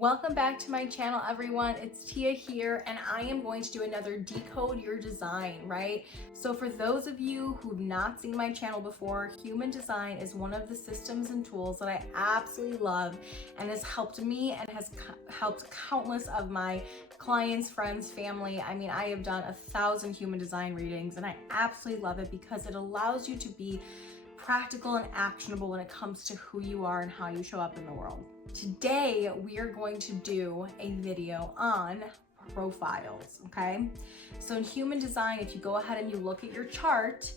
Welcome back to my channel, everyone. It's Tia here, and I am going to do another Decode Your Design, right? So for those of you who've not seen my channel before, human design is one of the systems and tools that I absolutely love and has helped me and has helped countless of my clients, friends, family. I mean, I have done 1,000 human design readings, and I absolutely love it because it allows you to be practical and actionable when it comes to who you are and how you show up in the world. Today, we are going to do a video on profiles, okay? So in human design, if you go ahead and you look at your chart,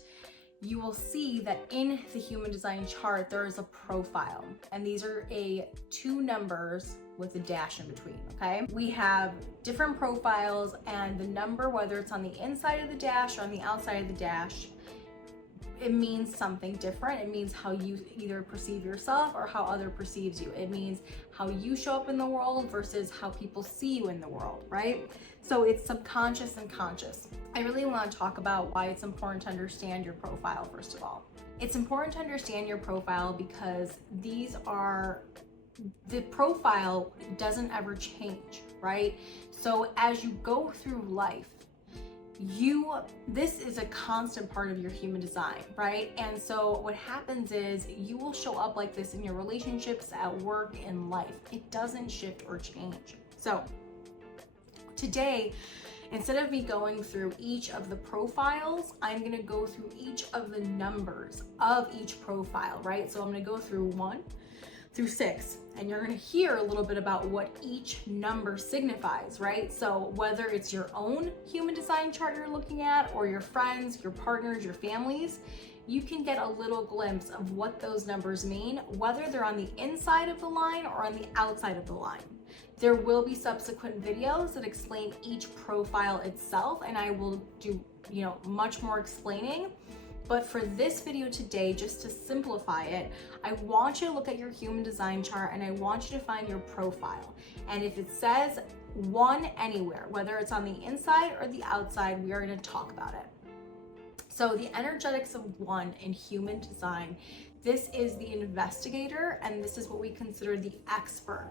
you will see that in the human design chart, there is a profile, and these are two numbers with a dash in between, okay? We have different profiles, and the number, whether it's on the inside of the dash or on the outside of the dash, it means something different. It means how you either perceive yourself or how other perceives you. It means how you show up in the world versus how people see you in the world, right? So it's subconscious and conscious. I really want to talk about why it's important to understand your profile, first of all. It's important to understand your profile because the profile doesn't ever change, right? So as you go through life, this is a constant part of your human design, right? And so what happens is you will show up like this in your relationships, at work, in life. It doesn't shift or change. So today, instead of me going through each of the profiles, I'm going to go through each of the numbers of each profile, right? So I'm going to go through 1 through 6, and you're going to hear a little bit about what each number signifies, right? So whether it's your own human design chart you're looking at, or your friends, your partners, your families, you can get a little glimpse of what those numbers mean, whether they're on the inside of the line or on the outside of the line. There will be subsequent videos that explain each profile itself, and I will do, much more explaining. But for this video today, just to simplify it, I want you to look at your human design chart and I want you to find your profile. And if it says 1 anywhere, whether it's on the inside or the outside, we are going to talk about it. So the energetics of 1 in human design, this is the investigator, and this is what we consider the expert.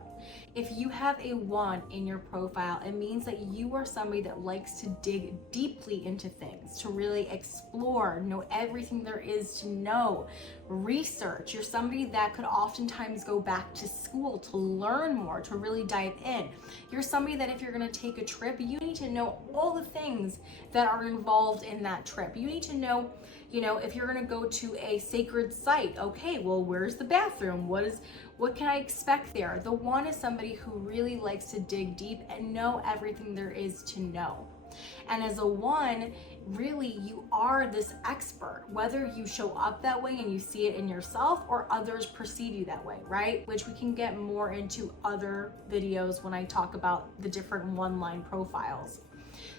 If you have a 1 in your profile, it means that you are somebody that likes to dig deeply into things, to really explore, know everything there is to know, research. You're somebody that could oftentimes go back to school to learn more, to really dive in. You're somebody that if you're going to take a trip, you need to know all the things that are involved in that trip. You need to know, if you're going to go to a sacred site, okay, well, where's the bathroom? What can I expect there? The 1 is somebody who really likes to dig deep and know everything there is to know. And as a 1, really, you are this expert, whether you show up that way and you see it in yourself or others perceive you that way, right? Which we can get more into other videos when I talk about the different 1-line profiles.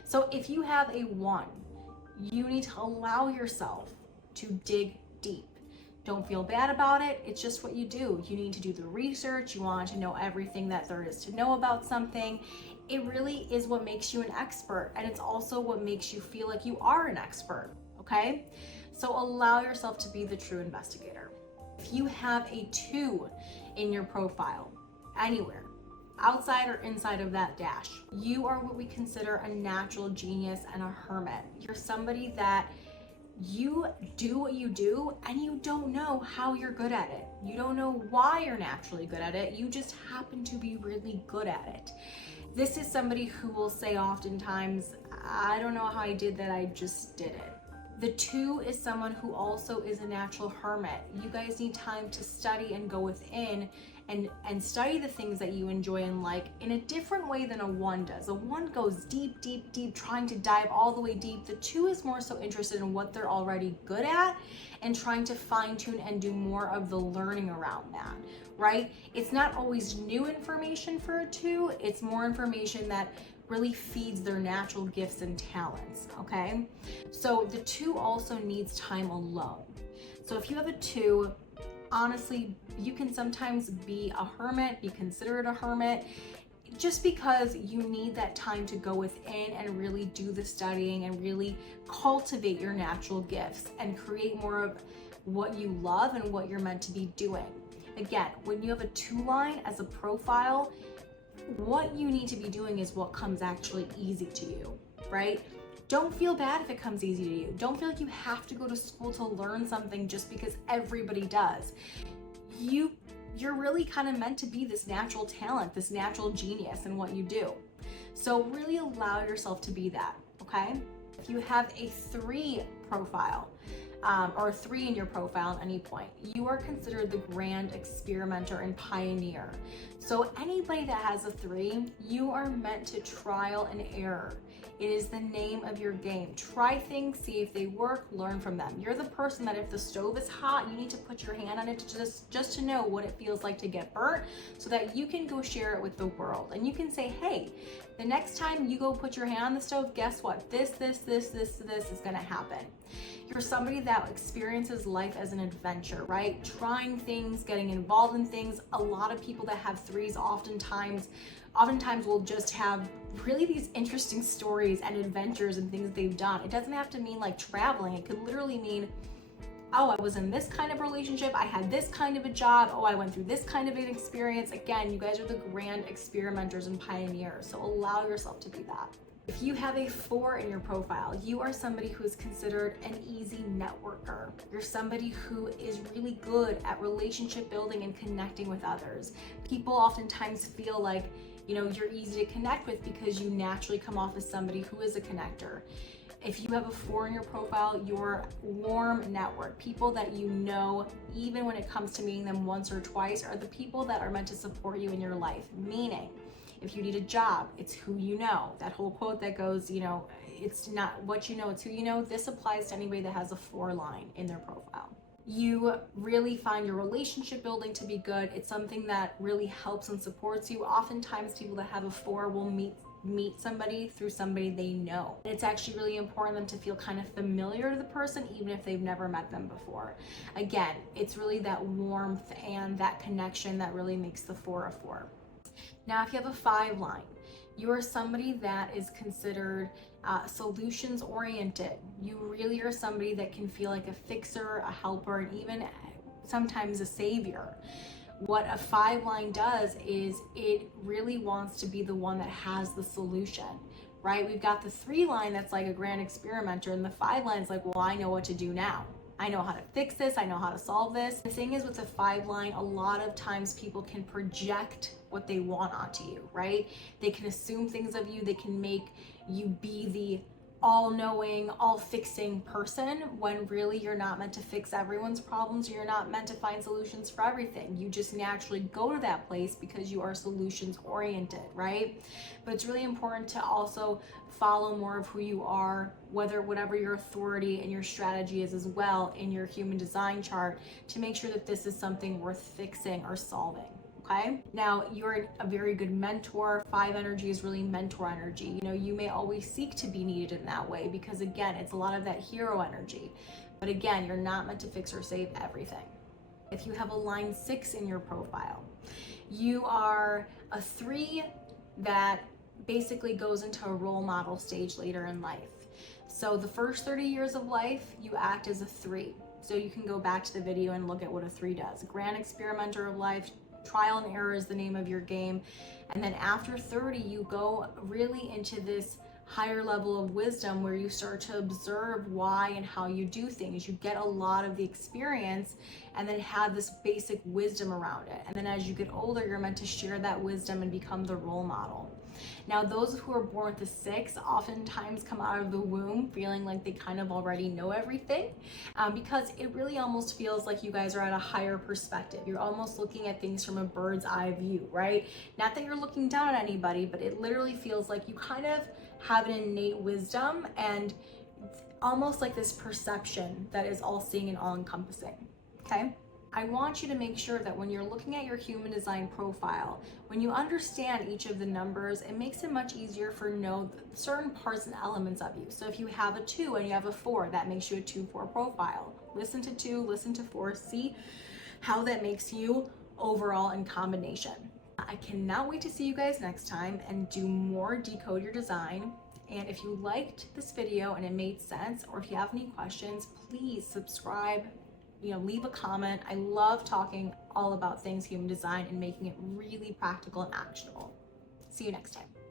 So if you have a 1, you need to allow yourself to dig deep. Don't feel bad about it. It's just what you do. You need to do the research. You want to know everything that there is to know about something. It really is what makes you an expert, and it's also what makes you feel like you are an expert, okay? So allow yourself to be the true investigator. If you have a 2 in your profile, anywhere, outside or inside of that dash, you are what we consider a natural genius and a hermit. You're somebody that you do what you do and you don't know how you're good at it. You don't know why you're naturally good at it. You just happen to be really good at it. This is somebody who will say oftentimes, I don't know how I did that, I just did it. The 2 is someone who also is a natural hermit. You guys need time to study and go within and study the things that you enjoy and like in a different way than a 1 does. A 1 goes deep, deep, deep, trying to dive all the way deep. The 2 is more so interested in what they're already good at and trying to fine tune and do more of the learning around that, right? It's not always new information for a 2. It's more information that really feeds their natural gifts and talents, okay? So the 2 also needs time alone. So if you have a 2, honestly, you can sometimes be a hermit, be considered a hermit, just because you need that time to go within and really do the studying and really cultivate your natural gifts and create more of what you love and what you're meant to be doing. Again, when you have a 2-line as a profile, What you need to be doing is what comes actually easy to you, right? Don't feel bad if it comes easy to you. Don't feel like you have to go to school to learn something just because everybody does. You're really kind of meant to be this natural talent, this natural genius in what you do. So really allow yourself to be that, okay? If you have a 3 profile, or 3 in your profile at any point, you are considered the grand experimenter and pioneer. So anybody that has a 3, you are meant to trial and error. It is the name of your game. Try things, see if they work, learn from them. You're the person that if the stove is hot, you need to put your hand on it to just to know what it feels like to get burnt so that you can go share it with the world. And you can say, hey, the next time you go put your hand on the stove, guess what? This is gonna happen. You're somebody that experiences life as an adventure, right? Trying things, getting involved in things. A lot of people that have 3s oftentimes will just have really these interesting stories and adventures and things they've done. It doesn't have to mean like traveling. It could literally mean, oh, I was in this kind of relationship, I had this kind of a job, oh, I went through this kind of an experience. Again, you guys are the grand experimenters and pioneers, so allow yourself to be that. If you have a 4 in your profile, you are somebody who is considered an easy networker. You're somebody who is really good at relationship building and connecting with others. People oftentimes feel like, you're easy to connect with because you naturally come off as somebody who is a connector. If you have a 4 in your profile, your warm network, people that you know, even when it comes to meeting them once or twice, are the people that are meant to support you in your life. Meaning, if you need a job, it's who you know. That whole quote that goes, it's not what you know, it's who you know. This applies to anybody that has a 4 line in their profile. You really find your relationship building to be good. It's something that really helps and supports you. Oftentimes people that have a 4 will meet somebody through somebody they know. It's actually really important them to feel kind of familiar to the person, even if they've never met them before. Again, it's really that warmth and that connection that really makes the 4 a 4. Now, if you have a 5 line, you are somebody that is considered solutions oriented. You really are somebody that can feel like a fixer, a helper, and even sometimes a savior. What a 5 line does is it really wants to be the one that has the solution, right? We've got the 3 line that's like a grand experimenter, and the 5 line is like, well, I know what to do now. I know how to fix this. I know how to solve this. The thing is with the 5 line, a lot of times people can project what they want onto you, right? They can assume things of you. They can make you be the all-knowing, all-fixing person when really you're not meant to fix everyone's problems. You're not meant to find solutions for everything. You just naturally go to that place because you are solutions oriented, right? But it's really important to also follow more of who you are, whatever your authority and your strategy is as well in your human design chart, to make sure that this is something worth fixing or solving. Okay. Now, you're a very good mentor. 5 energy is really mentor energy. You may always seek to be needed in that way because, again, it's a lot of that hero energy. But again, you're not meant to fix or save everything. If you have a line 6 in your profile, you are a 3 that basically goes into a role model stage later in life. So the first 30 years of life, you act as a 3. So you can go back to the video and look at what a 3 does. Grand experimenter of life. Trial and error is the name of your game. And then after 30, you go really into this higher level of wisdom where you start to observe why and how you do things. You get a lot of the experience and then have this basic wisdom around it. And then as you get older, you're meant to share that wisdom and become the role model. Now, those who are born with the 6 oftentimes come out of the womb feeling like they kind of already know everything, because it really almost feels like you guys are at a higher perspective. You're almost looking at things from a bird's eye view, right? Not that you're looking down on anybody, but it literally feels like you kind of have an innate wisdom and almost like this perception that is all-seeing and all-encompassing, okay? I want you to make sure that when you're looking at your human design profile, when you understand each of the numbers, it makes it much easier for know certain parts and elements of you. So if you have a 2 and you have a 4, that makes you a 2-4 profile. Listen to 2, listen to 4, see how that makes you overall in combination. I cannot wait to see you guys next time and do more Decode Your Design. And if you liked this video and it made sense, or if you have any questions, please subscribe, leave a comment. I love talking all about things human design and making it really practical and actionable. See you next time.